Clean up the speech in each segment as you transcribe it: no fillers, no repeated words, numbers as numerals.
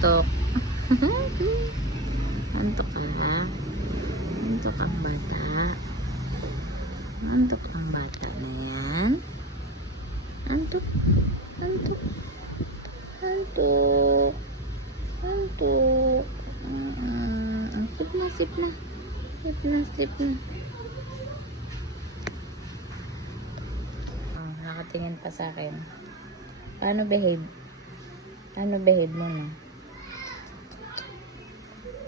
Antok. Antok ka ha? Antok ang bata. Antok ang bata na yan. Antok. Antok. Antok. Antok. Sip na, sip na. Sip na, sip na. Nakatingin pa sa akin. Paano behave? Paano behave mo na?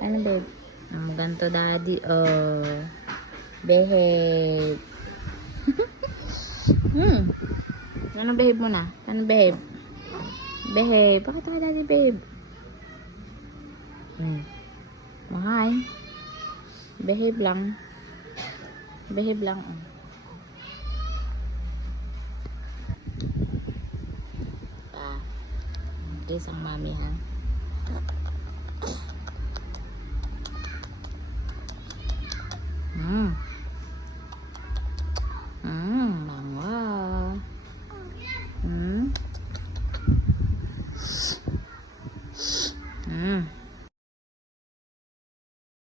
Paano behave? Ganto daddy. Oh. Behave. Paano behave mo na? Paano behave? Behave. Bakit ka daddy behave? Mahal. Behave lang. Behave lang. Kiss ang mami ha.